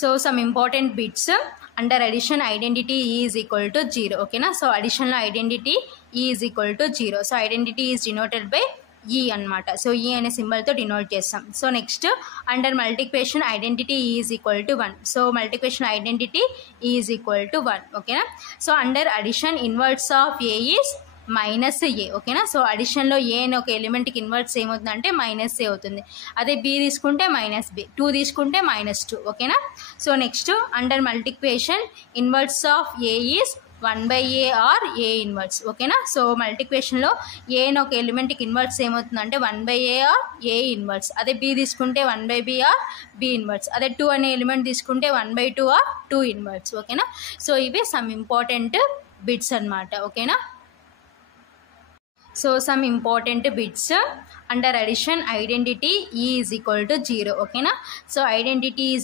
So some important bits under addition identity is equal to 0. ఓకేనా. So అడిషన్లో identity is equal to 0. So identity is denoted by e అనమాట. So e అనే సింబల్తో denote చేస్తాం. So next under multiplication identity is equal to 1. So multiplication identity is equal to 1. ఓకేనా. So under addition inverse of a is minus a. ఓకేనా. So అడిషన్లో ఏ అని ఒక ఎలిమెంట్కి inverse ఏమవుతుందంటే మైనస్ ఏ అవుతుంది. అదే బి తీసుకుంటే మైనస్ బి, 2 తీసుకుంటే -2. ఓకేనా. So next under multiplication inverse of a is 1/a or a inverse. ఓకేనా. సో మల్టిప్లికేషన్లో ఏ అని ఒక ఎలిమెంట్కి ఇన్వర్స్ ఏమవుతుందంటే 1/a ఆర్ ఏ ఇన్వర్స్. అదే బి తీసుకుంటే 1/b ఆర్ బి ఇన్వర్స్. అదే 2 అనే ఎలిమెంట్ తీసుకుంటే 1/2 ఆర్ 2 ఇన్వర్స్. ఓకేనా. సో ఇవి సమ్ ఇంపార్టెంట్ బిట్స్ అనమాట. ఓకేనా. So some important bits under addition identity is equal to 0. ఓకేనా. So identity is